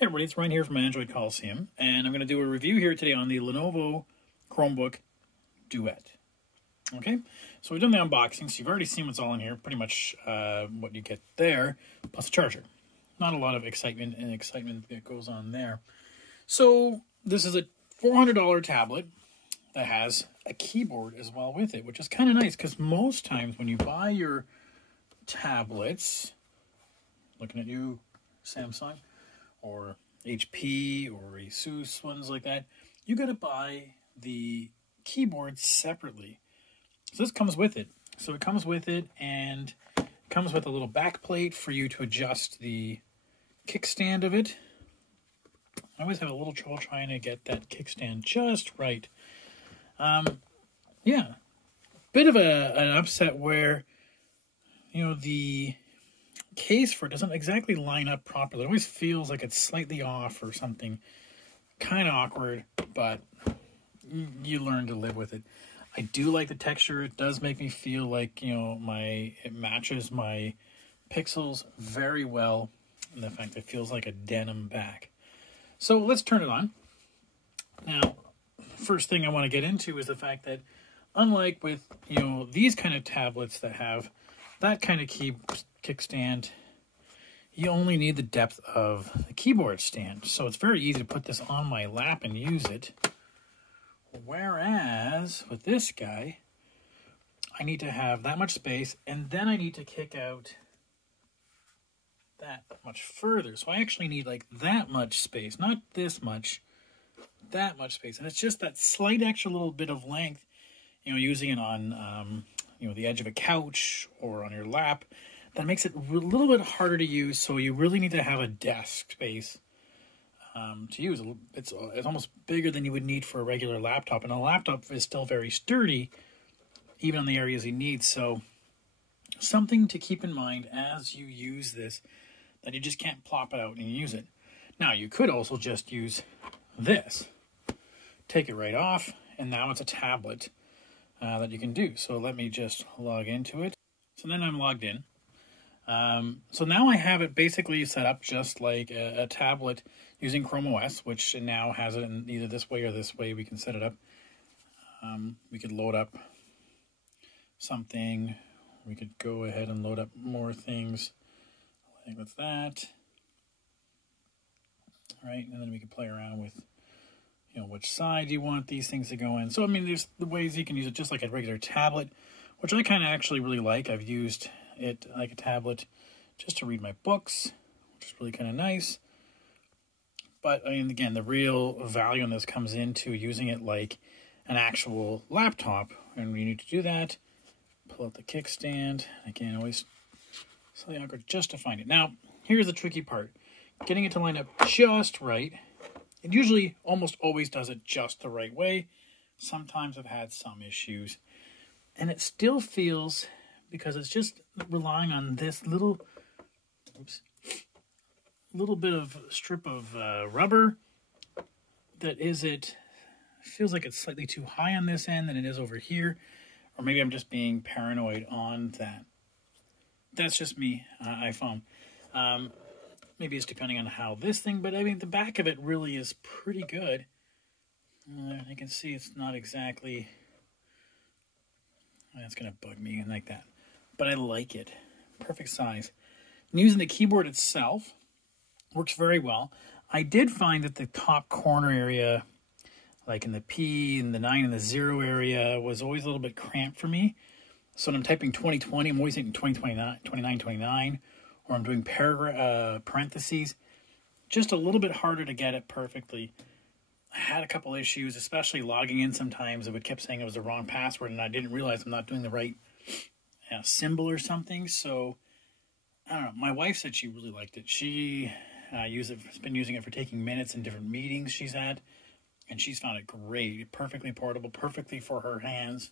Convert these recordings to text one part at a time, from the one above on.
Hey everybody, it's Ryan here from Android Coliseum, and I'm going to do a review here today on the Lenovo Chromebook Duet. Okay, so we've done the unboxing, so you've already seen what's all in here, pretty much what you get there, plus a charger. Not a lot of excitement that goes on there. So this is a $400 tablet that has a keyboard as well with it, which is kind of nice, because most times when you buy your tablets, looking at you, Samsung, or HP or Asus, ones like that, you got to buy the keyboard separately. So this comes with it. So it comes with it, and it comes with a little back plate for you to adjust the kickstand of it. I always have a little trouble trying to get that kickstand just right. Yeah, bit of an upset where, you know, the case for it doesn't exactly line up properly. It always feels like it's slightly off or something. Kind of awkward, but you learn to live with it. I do like the texture. It does make me feel like, you know, it matches my pixels very well, and the fact that it feels like a denim back. So let's turn it on. Now, first thing I want to get into is the fact that, unlike with, you know, these kind of tablets that have that kind of kickstand, you only need the depth of the keyboard stand. So it's very easy to put this on my lap and use it. Whereas with this guy, I need to have that much space, and then I need to kick out that much further. So I actually need like that much space, not this much, that much space. And it's just that slight extra little bit of length, you know, using it on, you know, the edge of a couch or on your lap, that makes it a little bit harder to use. So you really need to have a desk space to use. It's almost bigger than you would need for a regular laptop, and a laptop is still very sturdy, even on the areas you need. So something to keep in mind as you use this, that you just can't plop it out and use it. Now, you could also just use this. Take it right off, and now it's a tablet that you can do. So let me just log into it. So then I'm logged in. So now I have it basically set up just like a tablet using Chrome OS, which now has it in either this way or this way. We can set it up. We could load up something. We could go ahead and load up more things. I think that's that. All right, and then we can play around with, you know, which side you want these things to go in. So, I mean, there's the ways you can use it just like a regular tablet, which I kind of actually really like. I've used it like a tablet just to read my books, which is really kind of nice. But, I mean, again, the real value in this comes into using it like an actual laptop. And we need to do that. Pull out the kickstand. Again, always slightly awkward just to find it. Now, here's the tricky part. Getting it to line up just right. It usually almost always does it just the right way. Sometimes I've had some issues. And it still feels, because it's just relying on this little bit of strip of rubber, feels like it's slightly too high on this end than it is over here. Or maybe I'm just being paranoid on that. That's just me, iPhone. Maybe it's depending on how this thing, but I mean, the back of it really is pretty good. You can see it's not exactly, that's going to bug me like that. But I like it. Perfect size. And using the keyboard itself works very well. I did find that the top corner area, like in the P and the 9 and the 0 area, was always a little bit cramped for me. So when I'm typing 2020, I'm always thinking 29, or I'm doing parentheses. Just a little bit harder to get it perfectly. I had a couple issues, especially logging in sometimes. It kept saying it was the wrong password, and I didn't realize I'm not doing the right symbol or something. So, I don't know. My wife said she really liked it. She has been using it for taking minutes in different meetings she's had, and she's found it great. Perfectly portable, perfectly for her hands.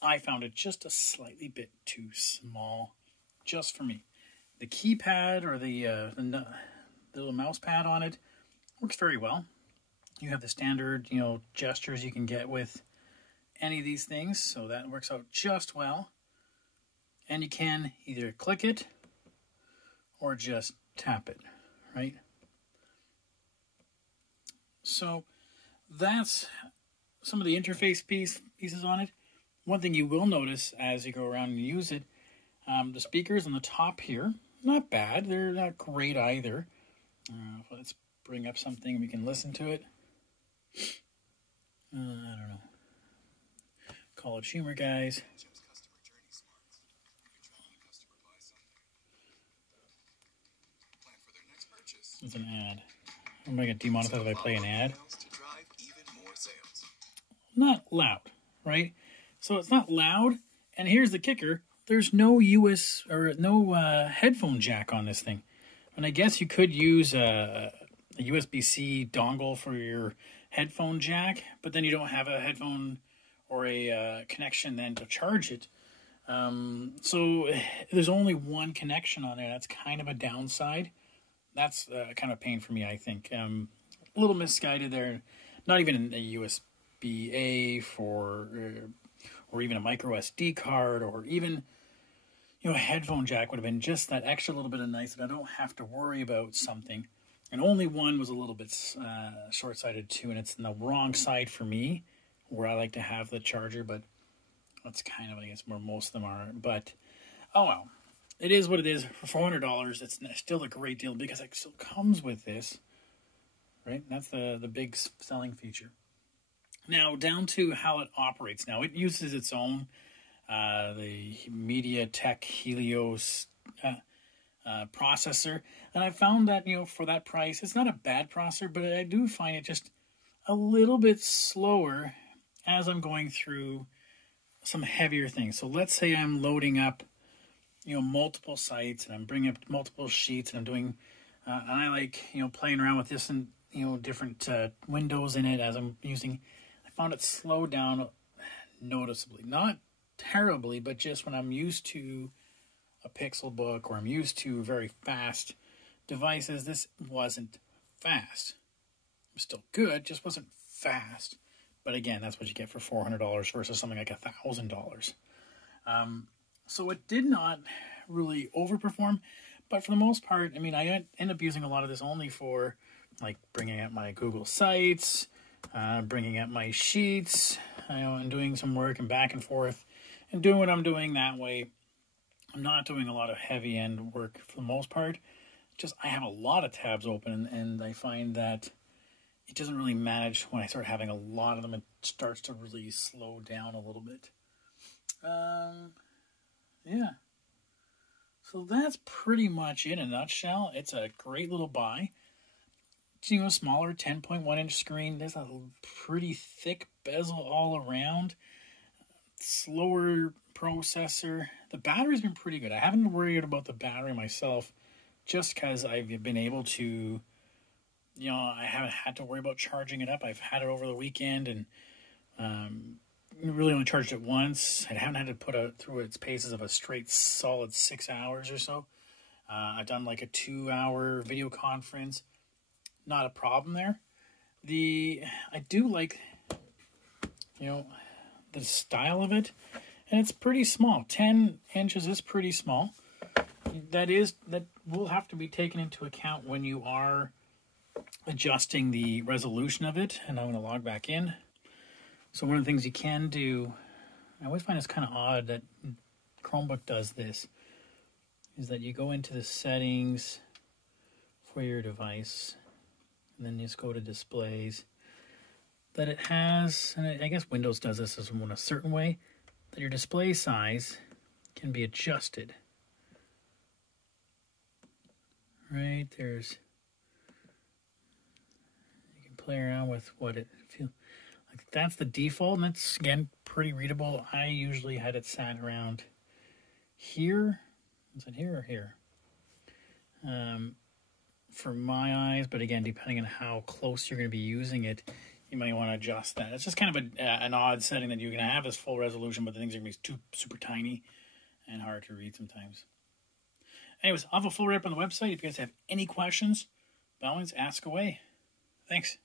I found it just a slightly bit too small, just for me. The keypad, or the little mouse pad on it, works very well. You have the standard, you know, gestures you can get with any of these things, so that works out just well. And you can either click it or just tap it, right? So that's some of the interface pieces on it. One thing you will notice as you go around and use it, the speakers on the top here, not bad. They're not great either. Let's bring up something we can listen to it. I don't know. College humor, guys. It's an ad. I'm going to get demonetized if I play an ad. Not loud, right? So it's not loud. And here's the kicker. There's no headphone jack on this thing. And I guess you could use a USB-C dongle for your headphone jack, but then you don't have a headphone or a connection then to charge it. So there's only one connection on there. That's kind of a downside. That's kind of a pain for me, I think. A little misguided there. Not even a USB-A for, or even a micro SD card, or even, a headphone jack would have been just that extra little bit of nice that I don't have to worry about something. And only one was a little bit short-sighted too, and it's in the wrong side for me, where I like to have the charger, but that's kind of, I guess, where most of them are. But, oh well. It is what it is. For $400, it's still a great deal because it still comes with this, right? That's the big selling feature. Now, down to how it operates. Now, it uses its own, the MediaTek Helios processor. And I found that, for that price, it's not a bad processor, but I do find it just a little bit slower as I'm going through some heavier things. So let's say I'm loading up multiple sites, and I'm bringing up multiple sheets, and I'm doing, and I like, playing around with this and, different windows in it as I'm using. I found it slow down noticeably. Not terribly, but just when I'm used to a Pixel book, or I'm used to very fast devices, this wasn't fast. It was still good, just wasn't fast. But again, that's what you get for $400 versus something like $1,000. So it did not really overperform, but for the most part, I mean, I end up using a lot of this only for, like, bringing up my Google Sites, bringing up my sheets, and doing some work and back and forth, and doing what I'm doing that way. I'm not doing a lot of heavy-end work for the most part. Just, I have a lot of tabs open, and I find that it doesn't really manage when I start having a lot of them. It starts to really slow down a little bit. Yeah. So that's pretty much it in a nutshell. It's a great little buy. It's, smaller 10.1-inch screen. There's a pretty thick bezel all around. Slower processor. The battery's been pretty good. I haven't worried about the battery myself just because I've been able to, I haven't had to worry about charging it up. I've had it over the weekend, and really only charged it once. I haven't had to put it through its paces of a straight solid 6 hours or so. I've done like a 2-hour video conference. Not a problem there. I do like, the style of it, and it's pretty small. 10 inches is pretty small. That will have to be taken into account when you are adjusting the resolution of it. And I'm going to log back in. So one of the things you can do, I always find it's kind of odd that Chromebook does this, is that you go into the settings for your device, and then you just go to displays, that it has, and I guess Windows does this as in a certain way, that your display size can be adjusted. Right, you can play around with what it feels like. That's the default, and that's, again, pretty readable. I usually had it sat around here. Is it here or here? For my eyes, but again, depending on how close you're going to be using it, you might want to adjust that. It's just kind of an odd setting that you're going to have this full resolution, but the things are going to be super tiny and hard to read sometimes. Anyways, I'll have a full write-up on the website. If you guys have any questions, by all means, ask away. Thanks.